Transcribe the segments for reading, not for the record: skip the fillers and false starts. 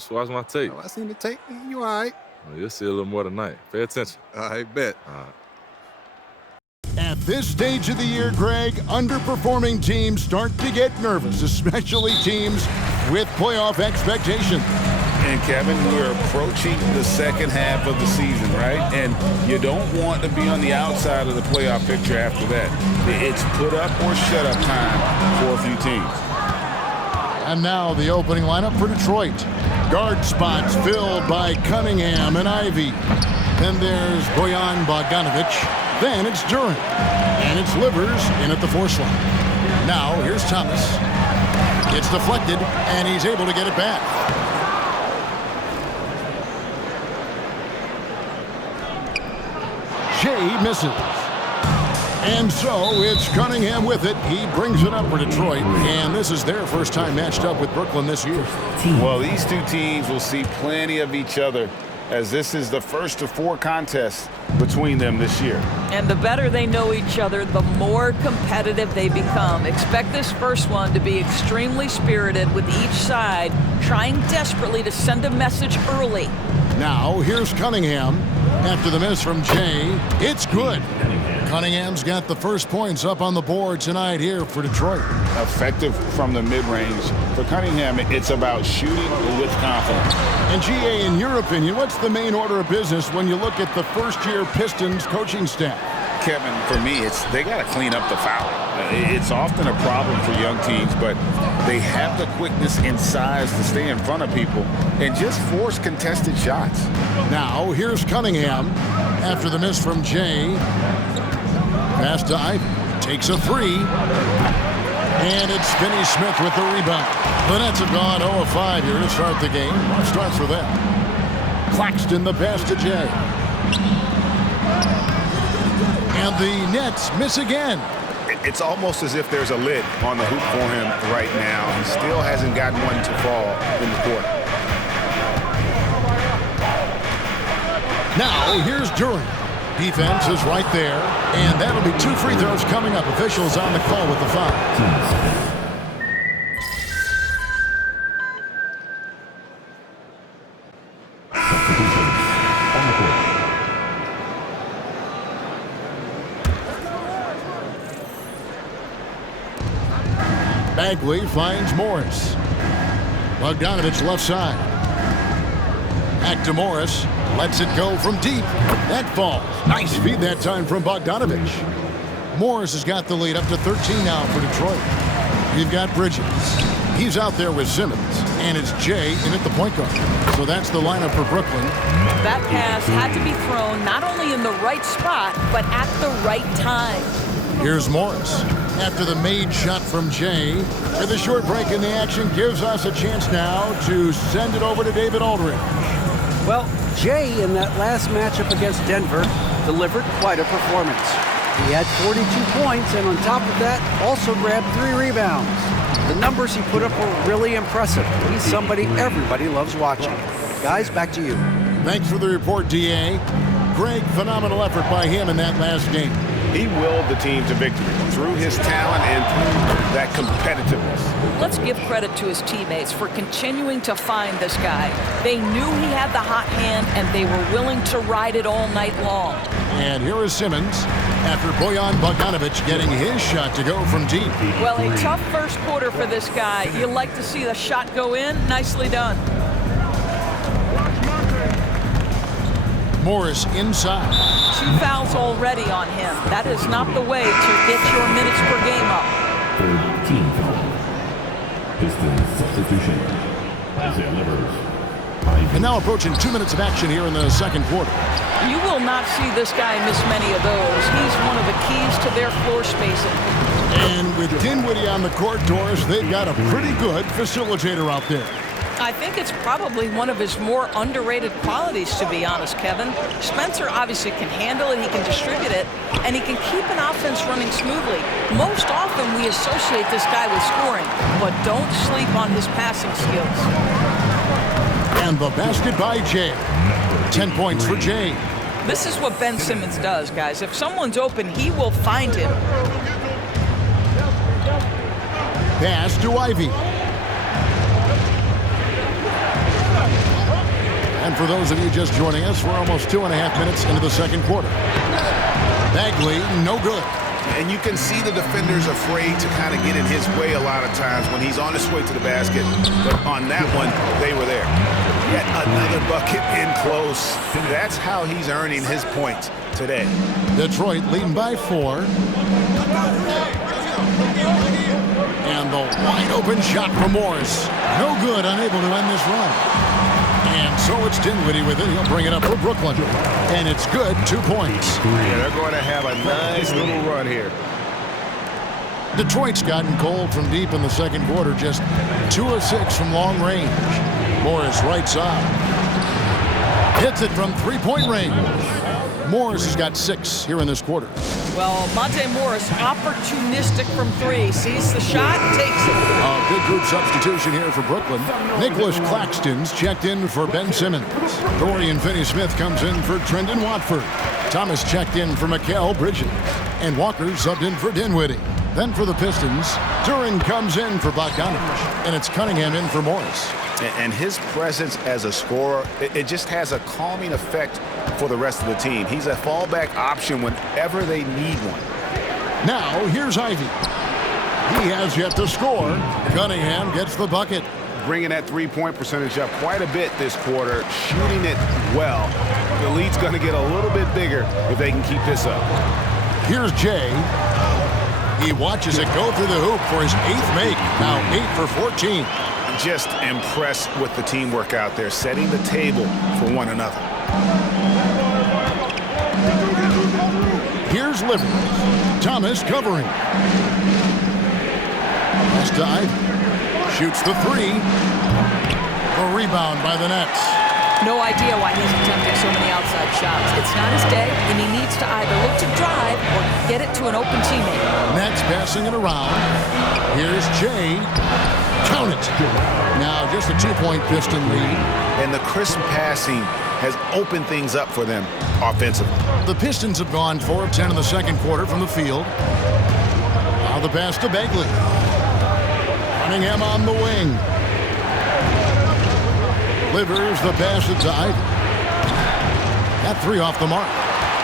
Just watch my tape. Oh, I seen the tape. You all right. Well, you'll see a little more tonight. Pay attention. I bet. All right. At this stage of the year, Greg, underperforming teams start to get nervous, especially teams with playoff expectations. And Kevin, we're approaching the second half of the season, right? And you don't want to be on the outside of the playoff picture after that. It's put up or shut up time for a few teams. And now the opening lineup for Detroit. Guard spots filled by Cunningham and Ivy. Then there's Bojan Bogdanovic. Then it's Durant. And it's Livers in at the 4 slot. Now here's Thomas. It's deflected, and he's able to get it back. Shea misses. And so it's Cunningham with it. He brings it up for Detroit, and this is their first time matched up with Brooklyn this year. Well, these two teams will see plenty of each other, as this is the first of 4 contests between them this year. And the better they know each other, the more competitive they become. Expect this first one to be extremely spirited, with each side trying desperately to send a message early. Now here's Cunningham. After the miss from Jay, it's good. Cunningham's got the first points up on the board tonight here for Detroit. Effective from the mid-range. For Cunningham, it's about shooting with confidence. And GA, in your opinion, what's the main order of business when you look at the first-year Pistons coaching staff? Kevin, for me, they got to clean up the foul. It's often a problem for young teams, but they have the quickness and size to stay in front of people and just force contested shots. Now, here's Cunningham. After the miss from Jay, pass to Ivy. Takes a 3. And it's Finney-Smith with the rebound. The Nets have gone 0 of 5 here to start the game. Rough start for them. Claxton the pass to Jay. And the Nets miss again. It's almost as if there's a lid on the hoop for him right now. He still hasn't gotten one to fall in the court. Now, here's Durant. Defense is right there, and that'll be 2 free throws coming up. Officials on the call with the foul. Bagley finds Morris. Bogdanovic left side. Back to Morris. Lets it go from deep. That falls. Nice feed that time from Bogdanovic. Morris has got the lead up to 13 now for Detroit. You've got Bridges. He's out there with Simmons. And it's Jay in at the point guard. So that's the lineup for Brooklyn. That pass had to be thrown not only in the right spot, but at the right time. Here's Morris. After the made shot from Jay, with a short break in the action, gives us a chance now to send it over to David Aldridge. Well, Jay, in that last matchup against Denver, delivered quite a performance. He had 42 points, and on top of that, also grabbed 3 rebounds. The numbers he put up were really impressive. He's somebody everybody loves watching. Guys, back to you. Thanks for the report, D.A. Greg, phenomenal effort by him in that last game. He willed the team to victory through his talent and through that competitiveness. Let's give credit to his teammates for continuing to find this guy. They knew he had the hot hand, and they were willing to ride it all night long. And here is Simmons after Bojan Bogdanovic getting his shot to go from deep. Well, a tough first quarter for this guy. You like to see the shot go in. Nicely done. Morris inside. 2 fouls already on him. That is not the way to get your minutes per game up. Third team foul. Pistons substitution. Isaiah Livers. And now approaching 2 minutes of action here in the second quarter. You will not see this guy miss many of those. He's one of the keys to their floor spacing. And with Dinwiddie on the court, Doris, they've got a pretty good facilitator out there. I think it's probably one of his more underrated qualities, to be honest, Kevin. Spencer obviously can handle it, he can distribute it, and he can keep an offense running smoothly. Most often we associate this guy with scoring, but don't sleep on his passing skills. And the basket by Jay. 10 points for Jay. This is what Ben Simmons does, guys. If someone's open, he will find him. Pass to Ivy. And for those of you just joining us, we're almost 2.5 minutes into the second quarter. Bagley, no good. And you can see the defenders afraid to kind of get in his way a lot of times when he's on his way to the basket. But on that one, they were there. Yet another bucket in close. That's how he's earning his points today. Detroit leading by 4. And the wide open shot from Morris. No good, unable to end this run. And so it's Dinwiddie with it. He'll bring it up for Brooklyn. And it's good, 2 points. Yeah, they're going to have a nice little run here. Detroit's gotten cold from deep in the second quarter. Just 2 of 6 from long range. Morris right side. Hits it from three-point range. Morris has got 6 here in this quarter. Well, Monte Morris, opportunistic from 3. Sees the shot, takes it. A big group substitution here for Brooklyn. Nicholas Claxton's checked in for Ben Simmons. Dorian Finney-Smith comes in for Trendon Watford. Thomas checked in for Mikal Bridges. And Walker subbed in for Dinwiddie. Then for the Pistons, Duren comes in for Bogdanovich. And it's Cunningham in for Morris. And his presence as a scorer, it just has a calming effect for the rest of the team. He's a fallback option whenever they need one. Now, here's Ivy. He has yet to score. Cunningham gets the bucket. Bringing that three-point percentage up quite a bit this quarter, shooting it well. The lead's going to get a little bit bigger if they can keep this up. Here's Jay. He watches it go through the hoop for his 8th make. Now 8 for 14. Just impressed with the teamwork out there, setting the table for one another. Here's Livers. Thomas covering. Last dive. Shoots the 3. A rebound by the Nets. No idea why he's attempting so many outside shots. It's not his day, and he needs to either look to drive or get it to an open teammate. Nets passing it around. Here's Jay. Count it. Now just a 2-point Piston lead. And the crisp passing has opened things up for them offensively. The Pistons have gone 4 of 10 in the second quarter from the field. Now the pass to Bagley. Cunningham on the wing. Livers the pass to Ivy. That 3 off the mark.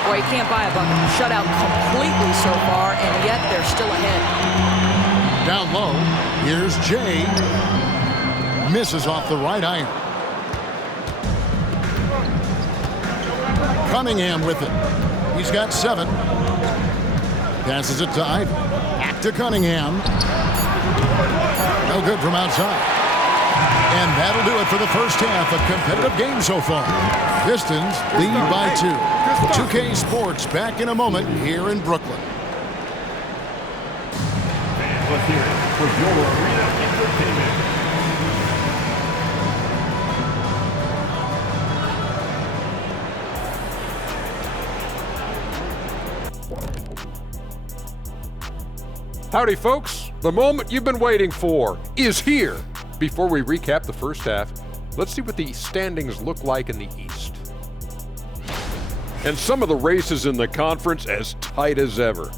Boy, he can't buy a bucket. Shut out completely so far, and yet they're still ahead. Down low, here's Jay. Misses off the right iron. Cunningham with it. He's got 7. Passes it to Ivy. Back to Cunningham. No good from outside. And that'll do it for the first half. A competitive game so far. Pistons lead by 2. 2K Sports back in a moment here in Brooklyn. Let's hear it for your arena entertainment. Howdy, folks. The moment you've been waiting for is here. Before we recap the first half, let's see what the standings look like in the East. And some of the races in the conference as tight as ever.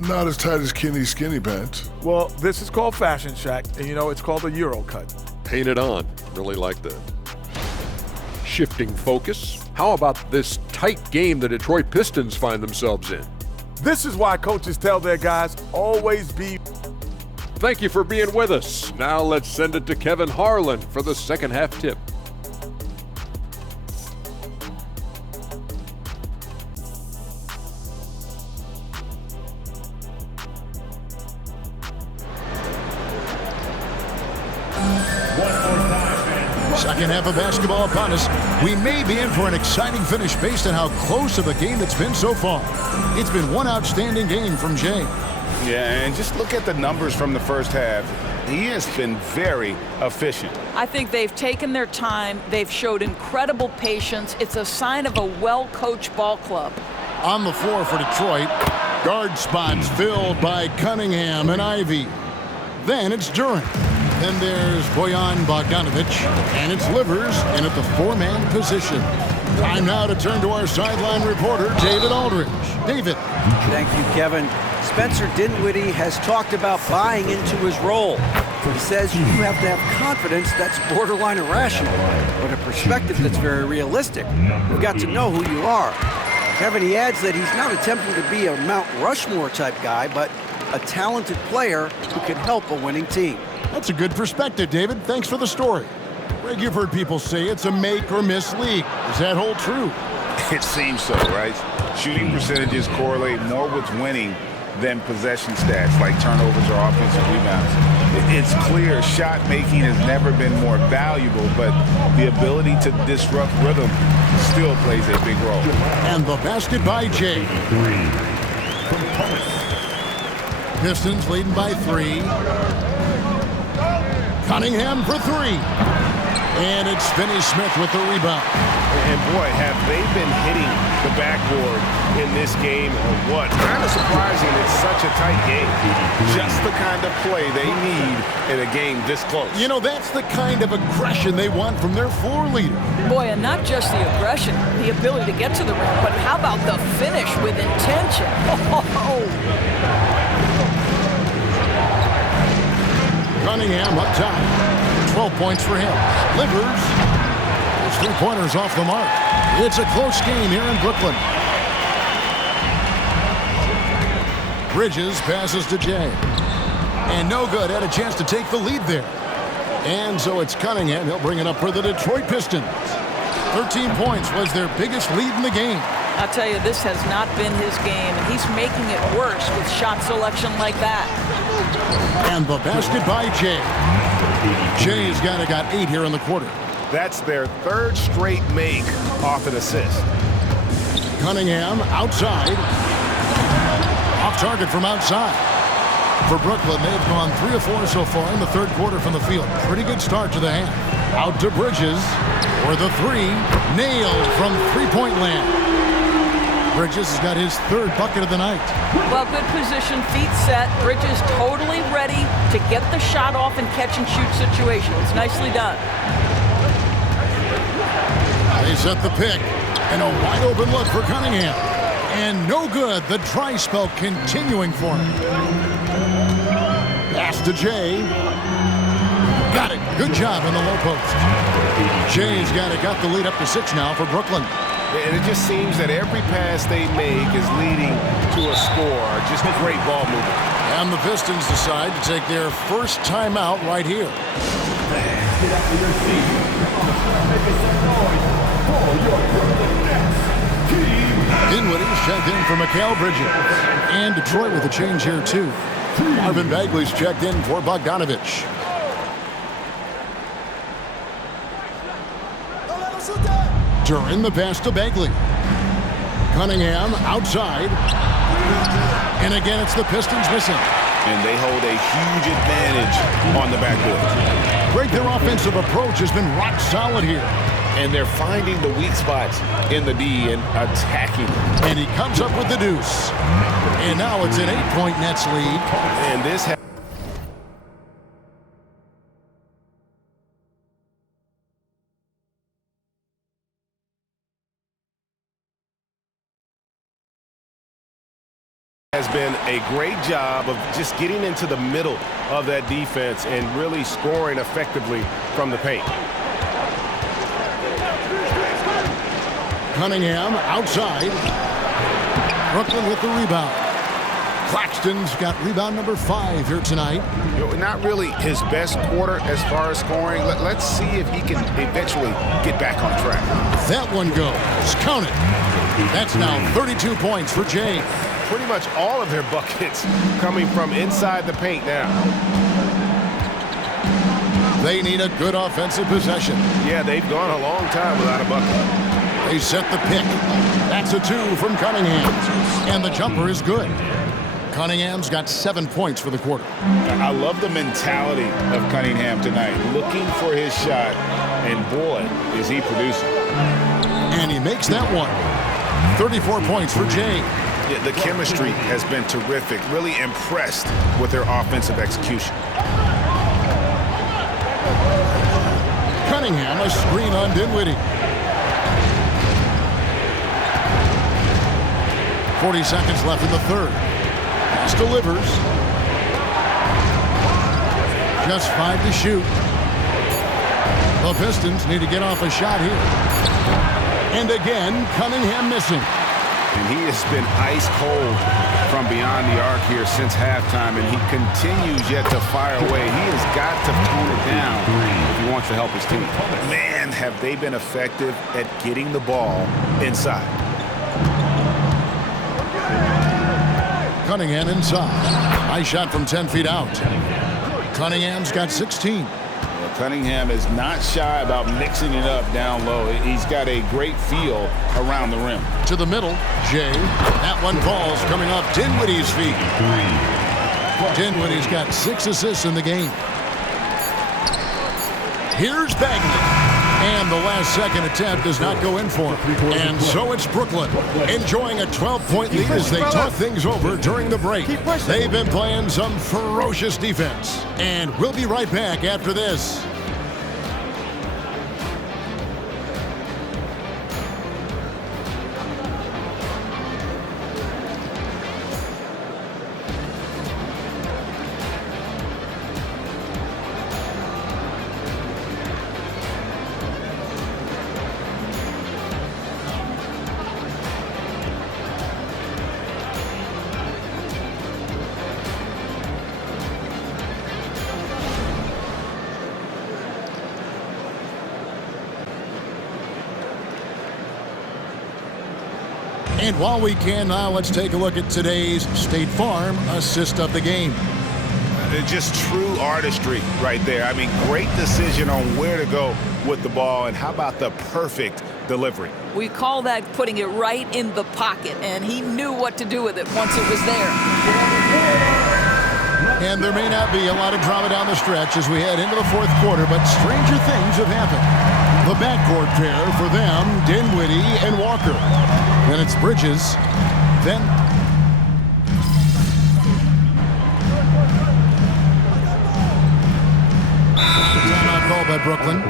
Not as tight as Kenny's skinny pants. Well, this is called Fashion Shack, and you know it's called a Euro cut. Paint it on. Really like that. Shifting focus. How about this tight game the Detroit Pistons find themselves in? This is why coaches tell their guys always be. Thank you for being with us. Now let's send it to Kevin Harlan for the second half tip. Second half of basketball upon us. We may be in for an exciting finish based on how close of a game it's been so far. It's been one outstanding game from Jay. Yeah, and just look at the numbers from the first half. He has been very efficient. I think they've taken their time. They've showed incredible patience. It's a sign of a well-coached ball club. On the floor for Detroit, guard spots filled by Cunningham and Ivy. Then it's Duren. Then there's Bojan Bogdanovich, and it's Livers in at the 4-man position. Time now to turn to our sideline reporter, David Aldridge. David. Thank you, Kevin. Spencer Dinwiddie has talked about buying into his role. He says you have to have confidence that's borderline irrational, but a perspective that's very realistic. You've got to know who you are. Kevin, he adds that he's not attempting to be a Mount Rushmore type guy, but a talented player who can help a winning team. That's a good perspective, David. Thanks for the story. Greg, you've heard people say it's a make or miss league. Does that hold true? It seems so, right? Shooting percentages correlate more with winning than possession stats like turnovers or offensive rebounds. It's clear shot making has never been more valuable, but the ability to disrupt rhythm still plays a big role. And the basket by Jay. Pistons leading by 3. Cunningham for 3. And it's Finney-Smith with the rebound. And boy, have they been hitting the backboard in this game or what? Kind of surprising it's such a tight game. Just the kind of play they need in a game this close. You know, that's the kind of aggression they want from their floor leader. Boy, and not just the aggression, the ability to get to the rim, but how about the finish with intention? Cunningham up top. 12 points for him. Livers. His 3-pointers off the mark. It's a close game here in Brooklyn. Bridges passes to Jay. And no good. Had a chance to take the lead there. And so it's Cunningham. He'll bring it up for the Detroit Pistons. 13 points was their biggest lead in the game. I'll tell you, this has not been his game, and he's making it worse with shot selection like that. And the basket by Jay. Jay's got 8 here in the quarter. That's their 3rd straight make off an assist. Cunningham outside. Off target from outside. For Brooklyn, they've gone 3 of 4 so far in the 3rd quarter from the field. Pretty good start to the half. Out to Bridges for the 3. Nailed from three-point land. Bridges has got his 3rd bucket of the night. Well, good position, feet set. Bridges totally ready to get the shot off in catch-and-shoot situations. Nicely done. They set the pick, and a wide-open look for Cunningham. And no good. The dry spell continuing for him. Pass to Jay. Got it. Good job in the low post. Jay's got the lead up to 6 now for Brooklyn. And it just seems that every pass they make is leading to a score. Just a great ball movement. And the Pistons decide to take their first timeout right here. Dinwiddie's checked in for Mikal Bridges. And Detroit with a change here, too. Marvin Bagley's checked in for Bogdanovich. Duran the pass to Bagley. Cunningham outside. And again, it's the Pistons missing. And they hold a huge advantage on the backboard. Greg, their offensive approach has been rock solid here. And they're finding the weak spots in the D and attacking. And he comes up with the deuce. And now it's an 8-point Nets lead. And this has been a great job of just getting into the middle of that defense and really scoring effectively from the paint. Cunningham outside. Brooklyn with the rebound. Claxton's got rebound number 5 here tonight. Not really his best quarter as far as scoring. Let's see if he can eventually get back on track. That one goes. Count it. That's now 32 points for Jay. Pretty much all of their buckets coming from inside the paint now. They need a good offensive possession. Yeah, they've gone a long time without a bucket. They set the pick. That's a 2 from Cunningham. And the jumper is good. Cunningham's got 7 points for the quarter. I love the mentality of Cunningham tonight, looking for his shot, and boy, is he producing. And he makes that one. 34 points for Jay. Yeah, the chemistry has been terrific. Really impressed with their offensive execution. Cunningham, a screen on Dinwiddie. 40 seconds left in the third. Pass delivers. Just 5 to shoot. The Pistons need to get off a shot here. And again, Cunningham missing. And he has been ice cold from beyond the arc here since halftime, and he continues yet to fire away. He has got to tone it down if he wants to help his team. Man, have they been effective at getting the ball inside. Cunningham inside. Nice shot from 10 feet out. Cunningham's got 16. Cunningham is not shy about mixing it up down low. He's got a great feel around the rim. To the middle, Jay. That one falls coming off Dinwiddie's feet. Dinwiddie's got 6 assists in the game. Here's Bagley. And the last second attempt does not go in for him. And so it's Brooklyn enjoying a 12-point lead as they talk things over during the break. They've been playing some ferocious defense. And we'll be right back after this. And while we can now, let's take a look at today's State Farm assist of the game. Just true artistry right there. I mean, great decision on where to go with the ball, and how about the perfect delivery? We call that putting it right in the pocket, and he knew what to do with it once it was there. And there may not be a lot of drama down the stretch as we head into the fourth quarter, but stranger things have happened. The backcourt pair for them, Dinwiddie and Walker. Then it's Bridges. Then timeout call by Brooklyn.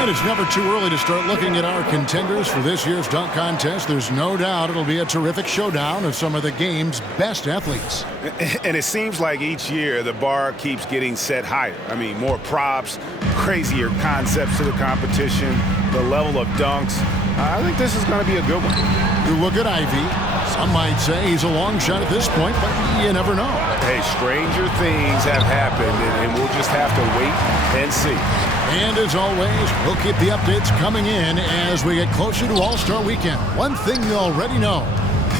And it's never too early to start looking at our contenders for this year's dunk contest. There's no doubt it'll be a terrific showdown of some of the game's best athletes. And it seems like each year the bar keeps getting set higher. I mean, more props, crazier concepts to the competition, the level of dunks. I think this is going to be a good one. You look at Ivy. Some might say he's a long shot at this point, but you never know. Hey, stranger things have happened, and we'll just have to wait and see. And as always, we'll keep the updates coming in as we get closer to All-Star Weekend. One thing you already know,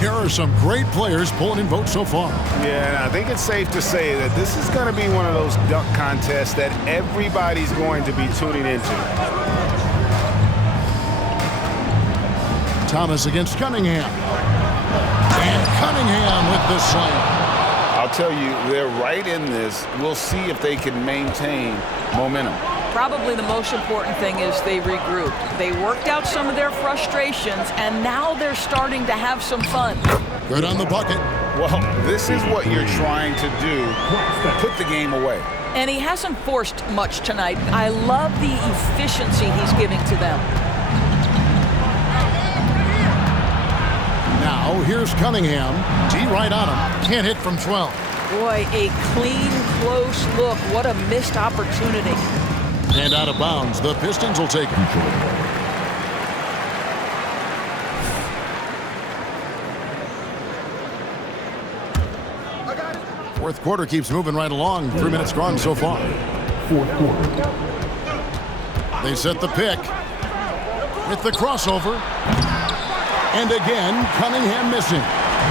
there are some great players pulling in votes so far. Yeah, and I think it's safe to say that this is going to be one of those dunk contests that everybody's going to be tuning into. Thomas against Cunningham. And Cunningham with the slam. I'll tell you, they're right in this. We'll see if they can maintain momentum. Probably the most important thing is they regrouped. They worked out some of their frustrations, and now they're starting to have some fun. Good on the bucket. Well, this is what you're trying to do. Put the game away. And he hasn't forced much tonight. I love the efficiency he's giving to them. Now, here's Cunningham. D right on him. Can't hit from 12. Boy, a clean, close look. What a missed opportunity. And out of bounds. The Pistons will take it. Fourth quarter keeps moving right along. 3 minutes gone so far. Fourth quarter. They set the pick with the crossover. And again, Cunningham missing.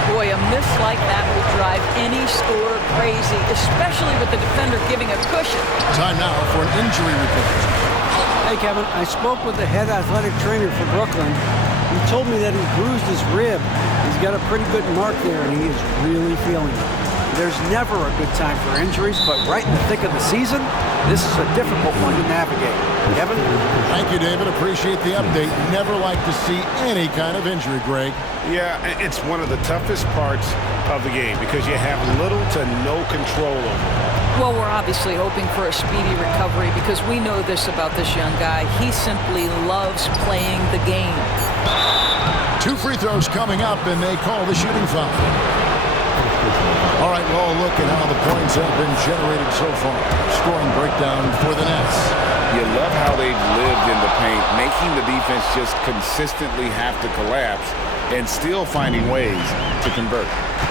Boy, a miss like that will drive any scorer crazy, especially with the defender giving a cushion. Time now for an injury report. Hey, Kevin, I spoke with the head athletic trainer for Brooklyn. He told me that he bruised his rib. He's got a pretty good mark there, and he is really feeling it. There's never a good time for injuries, but right in the thick of the season, this is a difficult one to navigate. Kevin? Thank you, David. Appreciate the update. Never like to see any kind of injury, Greg. Yeah, it's one of the toughest parts of the game because you have little to no control over it. Well, we're obviously hoping for a speedy recovery because we know this about this young guy. He simply loves playing the game. 2 free throws coming up, and they call the shooting foul. All right, we'll all look at how the points have been generated so far. Scoring breakdown for the Nets. You love how they've lived in the paint, making the defense just consistently have to collapse and still finding ways to convert.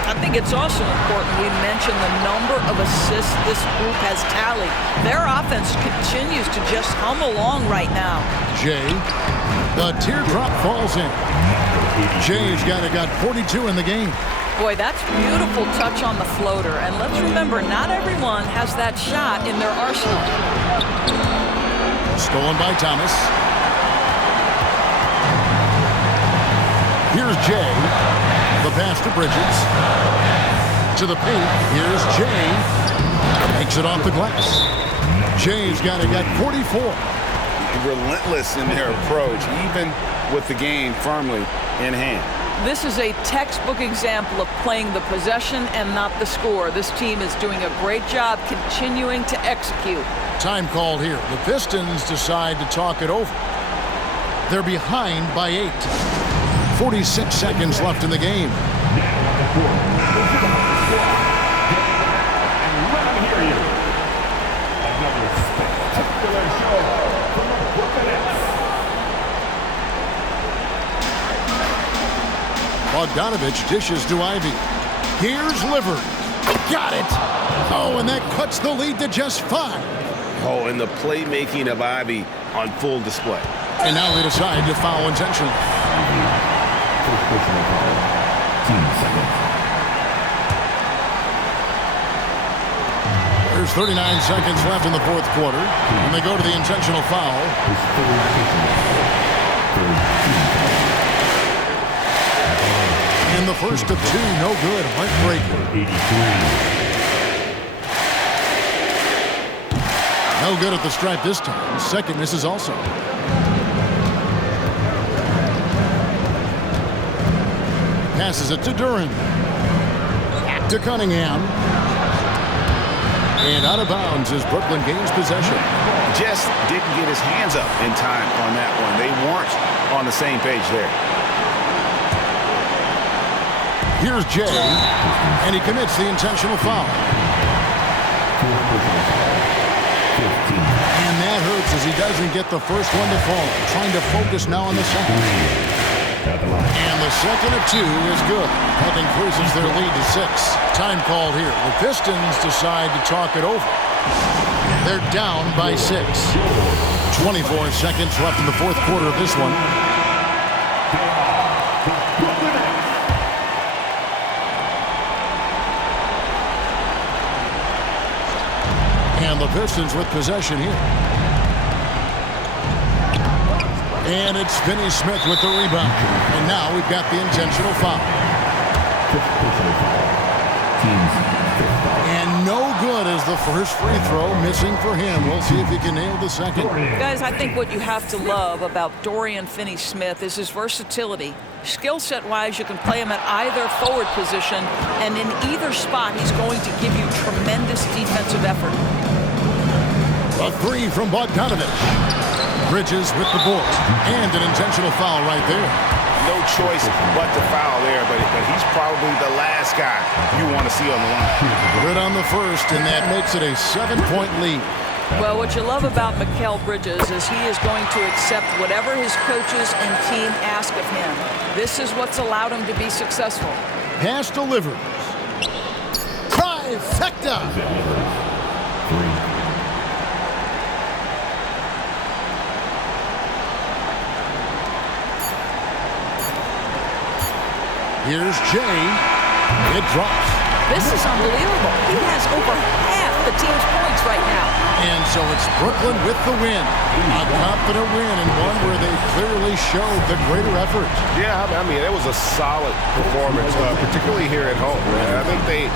I think it's also important we mention the number of assists this group has tallied. Their offense continues to just hum along right now. Jay, the teardrop falls in. Jay's got 42 in the game. Boy, that's beautiful touch on the floater. And let's remember, not everyone has that shot in their arsenal. Stolen by Thomas. Here's Jay. The pass to Bridges. To the paint. Here's Jay. Makes it off the glass. Jay's got 44. Relentless in their approach, even with the game firmly in hand. This is a textbook example of playing the possession and not the score. This team is doing a great job continuing to execute. Time called here. The Pistons decide to talk it over. They're behind by 8. 46 seconds left in the game. Bogdanovich dishes to Ivy. Here's Livers. Got it. Oh, and that cuts the lead to just 5. Oh, and the playmaking of Ivy on full display. And now they decide to foul intentionally. There's 39 seconds left in the fourth quarter, and they go to the intentional foul. And the first of 2, no good. Heartbreaker. No good at the stripe this time. Second misses also. Passes it to Duran. To Cunningham. And out of bounds as Brooklyn gains possession. Just didn't get his hands up in time on that one. They weren't on the same page there. Here's Jay, and he commits the intentional foul. And that hurts as he doesn't get the first one to fall. Trying to focus now on the second. And the second of 2 is good. That increases their lead to 6. Time called here. The Pistons decide to talk it over. They're down by 6. 24 seconds left in the fourth quarter of this one. And the Pistons with possession here. And it's Finney-Smith with the rebound. And now we've got the intentional foul. And no good as the first free throw missing for him. We'll see if he can nail the second. Guys, I think what you have to love about Dorian Finney-Smith is his versatility. Skill set-wise, you can play him at either forward position, and in either spot, he's going to give you tremendous defensive effort. A 3 from Bogdanovich. Bridges with the board. And an intentional foul right there. No choice but to foul there, but he's probably the last guy you want to see on the line. Good on the first, and that makes it a 7-point lead. Well, what you love about Mikal Bridges is he is going to accept whatever his coaches and team ask of him. This is what's allowed him to be successful. Pass delivers. Trifecta. 3. Here's Jay. It drops. This is unbelievable. He has over half the team's points right now. And so it's Brooklyn with the win. A confident win and one where they clearly showed the greater effort. Yeah, I mean, it was a solid performance, particularly here at home. I think they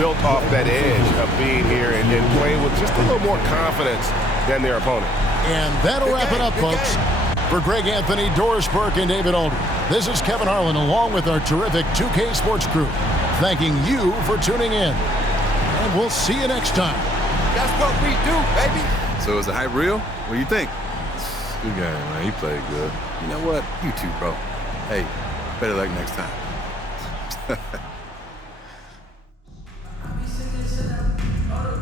built off that edge of being here and playing with just a little more confidence than their opponent. And that'll wrap it up, folks. For Greg Anthony, Doris Burke, and David Aldridge, this is Kevin Harlan along with our terrific 2K Sports crew, thanking you for tuning in. And we'll see you next time. That's what we do, baby. So is the hype real? What do you think? Good game, man. He played good. You know what? You too, bro. Hey, better luck next time.